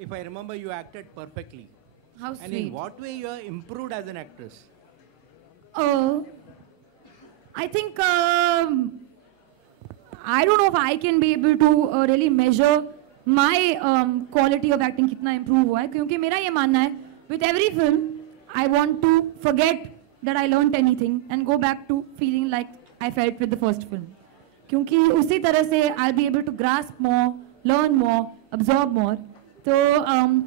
if I remember, you acted perfectly. How And sweet. in what way you are improved as an actress? I think I don't know if I can be able to really measure my quality of acting कितना improve हुआ है क्योंकि मेरा ये मानना है with every film I want to forget that I learned anything and go back to feeling like I felt with the first film क्योंकि उसी तरह से I'll be able to grasp more, learn more, absorb more. So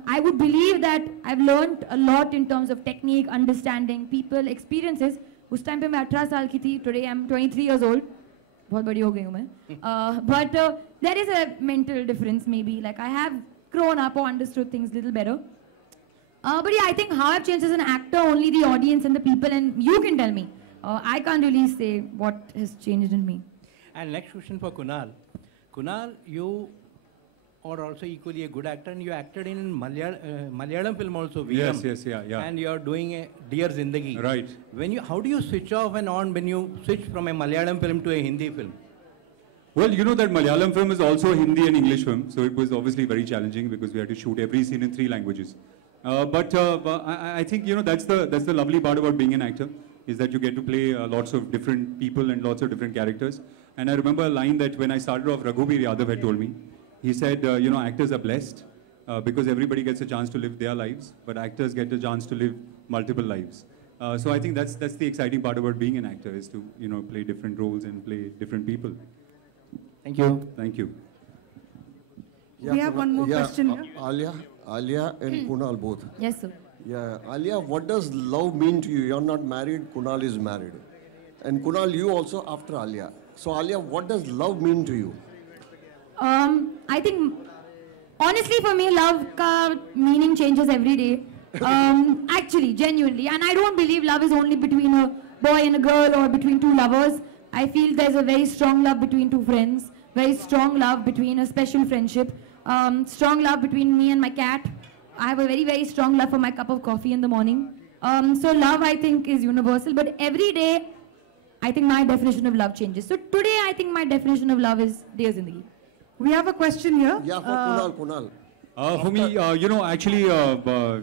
I would believe that I've learned a lot in terms of technique, understanding, people, experiences. उस time पे मैं 18 साल की थी. Today I'm 23 years old. बहुत बड़ी हो गई हूँ मैं. But there is a mental difference maybe. Like I have grown up or understood things a little better. But yeah, I think how I've changed as an actor, only the audience and the people, and you can tell me. I can't really say what has changed in me. And next question for Kunal. Kunal, you are also equally a good actor, and you acted in Malayalam film also. Veeram. Yes, yeah. And you are doing a Dear Zindagi. Right. How do you switch off and on when you switch from a Malayalam film to a Hindi film? Well, you know that Malayalam film is also a Hindi and English film, so it was obviously very challenging because we had to shoot every scene in 3 languages. But I think that's the lovely part about being an actor, is that you get to play lots of different people and lots of different characters. And I remember a line that when I started off, Raghubir Yadav had told me. He said, actors are blessed because everybody gets a chance to live their lives, but actors get a chance to live multiple lives. So I think that's the exciting part about being an actor, is to play different roles and play different people. Thank you. Thank you. Yeah, we have one more question here. Alia and Kunal both. Yes, sir. Yeah, Alia, what does love mean to you? You're not married, Kunal is married. And Kunal, you also after Alia. So Alia, what does love mean to you? I think, honestly for me, love ka meaning changes every day. Actually, genuinely. And I don't believe love is only between a boy and a girl or between 2 lovers. I feel there's a very strong love between 2 friends, very strong love between a special friendship, strong love between me and my cat. I have a very, very strong love for my cup of coffee in the morning. So love, I think, is universal. But every day, I think my definition of love changes. So today, I think my definition of love is Dear Zindagi. We have a question here. Yeah, for Kunal. For me, actually,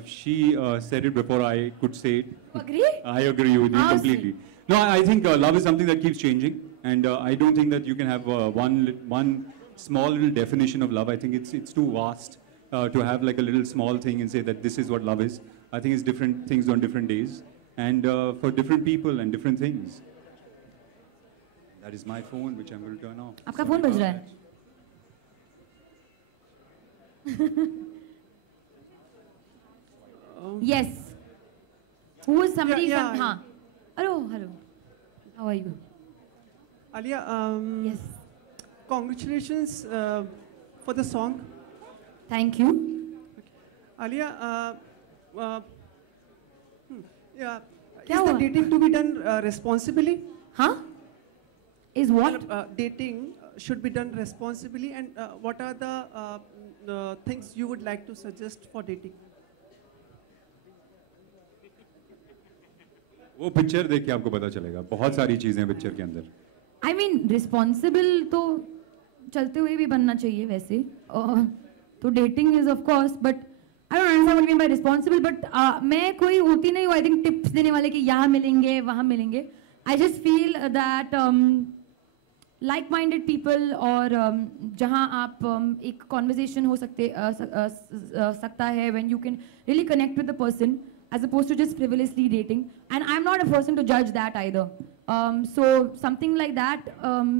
she said it before I could say it. You agree? I agree with you completely. No, I think love is something that keeps changing, and I don't think that you can have one small little definition of love. I think it's too vast to have like a little small thing and say that this is what love is. I think it's different things on different days, and for different people and different things. That is my phone, which I'm going to turn off. आपका phone बज रहा है? Yes. Who is somebody? Yeah. Haan. Hello. How are you? Alia, Yes. congratulations for the song. Thank you. Alia, yeah, क्या is the हुआ? dating to be done responsibly? Huh? Is what? Dating should be done responsibly, and what are the things you would like to suggest for dating? वो picture देख के आपको पता चलेगा. बहुत सारी चीजें पिक्चर के अंदर. I mean, responsible तो चलते हुए भी बनना चाहिए वैसे. तो dating is of course, but I don't understand what you mean by responsible. But मैं कोई होती नहीं हूँ. I think tips देने वाले कि यहाँ मिलेंगे, वहाँ मिलेंगे. I just feel that like-minded people और जहाँ आप एक conversation हो सकता है when you can really connect with the person as opposed to just frivolously dating. And I'm not a person to judge that either. So something like that,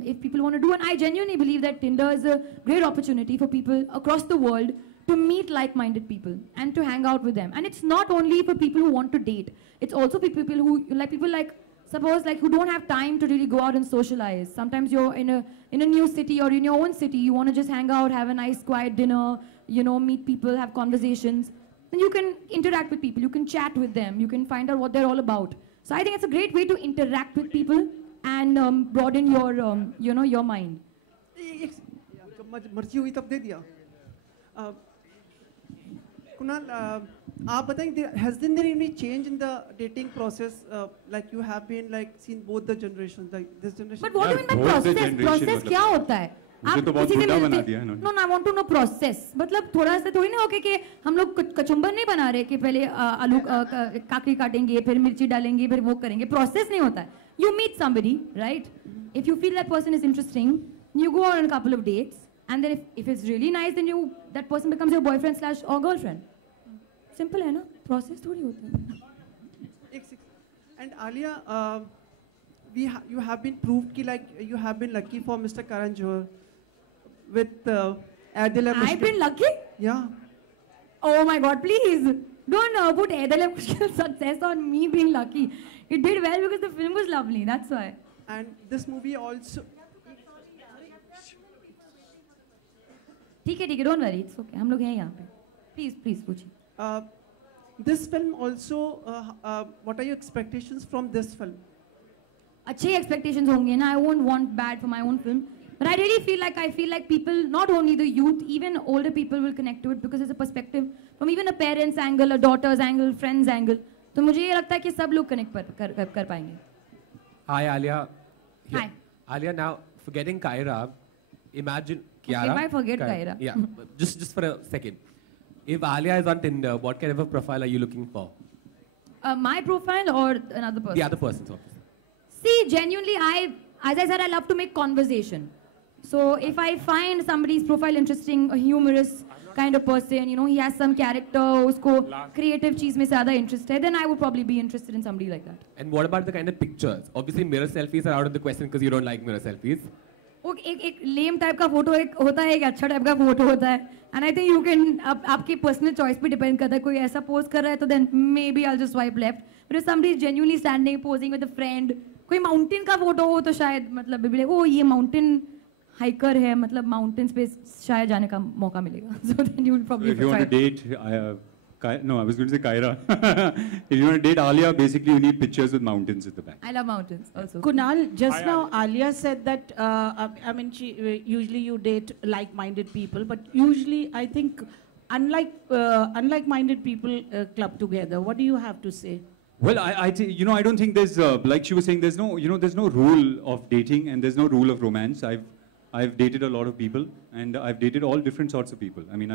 if people want to do, and I genuinely believe that Tinder is a great opportunity for people across the world to meet like-minded people and to hang out with them. And it's not only for people who want to date. It's also for people who suppose who don't have time to really go out and socialize. Sometimes you're in a new city or in your own city, you want to just hang out, have a nice quiet dinner, meet people, have conversations. Then you can interact with people, you can chat with them, you can find out what they're all about. So I think it's a great way to interact with people and broaden your, your mind. मर्जी हुई तब दे दिया. Kunal, आप बताएं, has there been any change in the dating process? Like you have been seen both the generations, like this generation. But what do you mean by process? Process क्या होता है? मुझे तो बहुत बुढ़ा बना दिया इन्होंने। No, I want to know process. मतलब थोड़ा सा थोड़ी ना होके कि हम लोग कचुम्बर नहीं बना रहे कि पहले आलू काकड़ी काटेंगे, फिर मिर्ची डालेंगे, फिर वो करेंगे। प्रोसेस नहीं होता है। You meet somebody, right? If you feel that person is interesting, you go on a couple of dates, and then if it's really nice, then that person becomes your boyfriend / or girlfriend. Simple है ना? Process थोड़ी होता है। And Alia, you have been proved कि like you have been lucky for Mr. Karan Johar with Adila Mushkil. I've been lucky? Yeah. Oh my God! Please don't put Adila Mushkil's success on me being lucky. It did well because the film was lovely. That's why. And this movie also. ठीक है, don't worry. It's okay. हम लोग हैं यहाँ पे. Please पूछिए. This film also, what are your expectations from this film? अच्छे expectations होंगे ना. I won't want bad for my own film. But I really feel like people, not only the youth, even older people will connect to it because it's a perspective from even a parent's angle, a daughter's angle, friend's angle. तो मुझे ये लगता है कि सब लोग connect कर पाएंगे. Hi Alia. Hi. Alia, now forgetting Kaira, imagine Kiara. Okay, why forget Kaira? Yeah, just for a second. If Alia is on Tinder, what kind of a profile are you looking for? My profile or another person? The other person's obviously. See, genuinely, as I said, I love to make conversation. So if I find somebody's profile interesting, a humorous kind of person, he has some character, usko creative cheez mein zyada interest hai, then I would probably be interested in somebody like that. And what about the kind of pictures? Obviously, mirror selfies are out of the question because you don't like mirror selfies. एक lame type का photo एक होता है, एक अच्छा type का photo होता है. And I think you can, आपकी personal choice पे depend करता है. कोई ऐसा pose कर रहा है तो then maybe I'll just swipe left. But if somebody is genuinely standing, posing with a friend, कोई mountain का photo हो तो शायद मतलब be like, oh ये mountain hiker है, मतलब mountains पे शायद जाने का मौका मिलेगा. So then you will probably. If you want to date, I was going to say Kaira. If you want to date Alia, basically you need pictures with mountains at the back. I love mountains also. Kunal, just now Alia said that, I mean, usually you date like-minded people, but usually I think unlike-minded people club together. What do you have to say? Well, I don't think there's, like she was saying, there's no rule of dating and there's no rule of romance. I've dated a lot of people and I've dated all different sorts of people. I mean,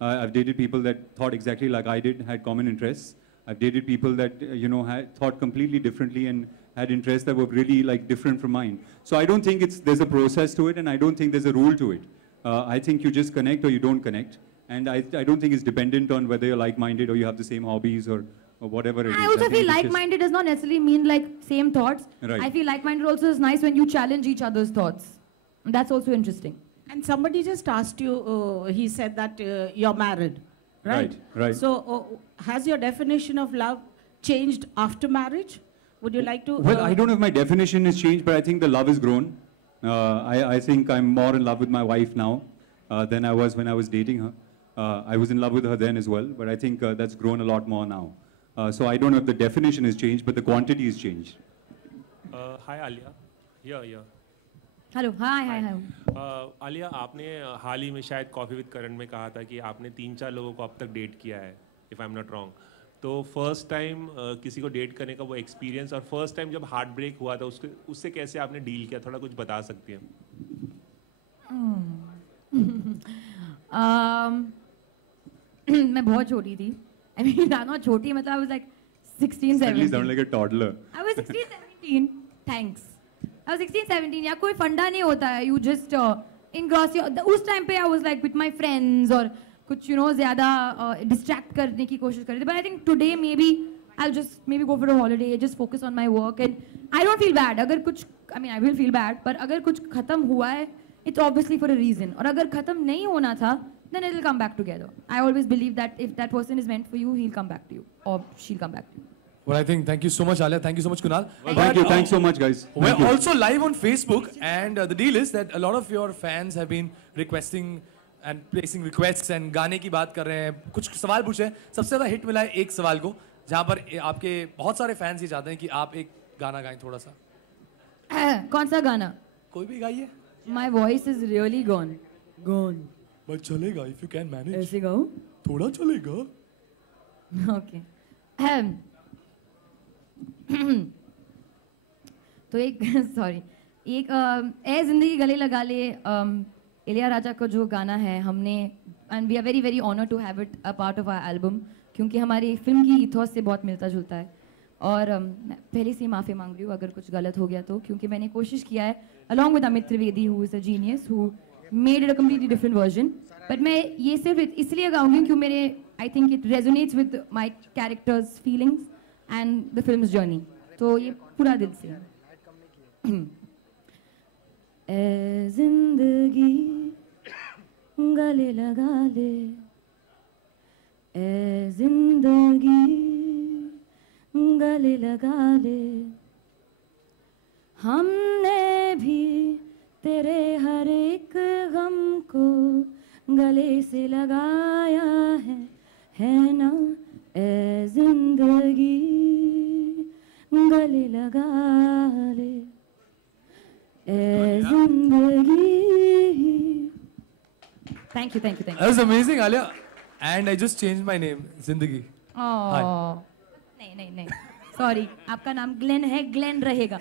I've dated people that thought exactly like I did, had common interests. I've dated people that, had thought completely differently and had interests that were really like different from mine. So I don't think there's a process to it and I don't think there's a rule to it. I think you just connect or you don't connect. And I don't think it's dependent on whether you're like-minded or you have the same hobbies or whatever it is. I also feel like-minded does not necessarily mean like same thoughts. Right. I feel like-minded also is nice when you challenge each other's thoughts. That's also interesting. And somebody just asked you, he said that you're married, right? Right. So has your definition of love changed after marriage? Would you like to? Well, I don't know if my definition has changed, but I think the love has grown. I think I'm more in love with my wife now than I was when I was dating her. I was in love with her then as well, but I think that's grown a lot more now. So I don't know if the definition has changed, but the quantity has changed. Hi Alia. Yeah. Hello hi Alia, आपने हाल ही में शायद coffee with करण में कहा था कि आपने 3-4 लोगों को अब तक डेट किया है, if I am not wrong. तो फर्स्ट टाइम किसी को डेट करने का वो एक्सपीरियंस और फर्स्ट टाइम जब हार्ट ब्रेक हुआ था उससे कैसे आपने डील किया, थोड़ा कुछ बता सकती हैं? मैं बहुत छोटी थी. I mean, not छोटी, मतलब I was like 16, 17. You sound like a toddler. I was 16, 17. Thanks. I was 16, 17. या कोई फंडा नहीं होता है. You just engross your. उस time पे I was like with my friends और कुछ ज़्यादा distract करने की कोशिश कर रही थी. But I think today maybe I'll just maybe go for a holiday, just focus on my work and I don't feel bad. अगर कुछ, I mean I will feel bad, but अगर कुछ खत्म हुआ है, it's obviously for a reason. और अगर खत्म नहीं होना था, then it'll come back together. I always believe that if that person is meant for you, he'll come back to you or she'll come back to you. Well, I think thank you so much, Alia. Thank you so much, Kunal. Thank you. Thanks so much, guys. We're also live on Facebook, and the deal is that a lot of your fans have been requesting and placing requests and गाने की बात कर रहे हैं. कुछ सवाल पूछे. सबसे ज़्यादा हिट मिला है एक सवाल को, जहाँ पर आपके बहुत सारे fans ये चाहते हैं कि आप एक गाना गाएं थोड़ा सा. कौन सा गाना? कोई भी गाइए. My voice is really gone. But चलेगा if you can manage. ऐसे गाऊं? थोड़ा चलेगा. Okay. तो एक sorry. एक ए जिंदगी गले लगा ले इलिया राजा का जो गाना है हमने and we are very very honour to have it a part of our album क्योंकि हमारी फिल्म की इथॉस से बहुत मिलता जुलता है और मैं पहले से ही माफ़ी मांग रही हूँ अगर कुछ गलत हो गया तो क्योंकि मैंने कोशिश किया है along with Amit Trivedi who is a genius who made it a completely different version but मैं ये सिर्फ इसलिए गाऊंगी क्योंकि मेरे I think it resonates with my characters feelings and the film journey तो ये पूरा दिल से ए जिंदगी गले लगा ले ए जिंदगी गले लगा ले हमने भी तेरे हर एक गम को गले से लगाया है ना ए जिंदगी गले लगा ले ए जिंदगी thank you thank you thank That was amazing, Alia. And I just changed my name, Zindagi. You नहीं नहीं नहीं सॉरी आपका नाम ग्लेन है ग्लेन रहेगा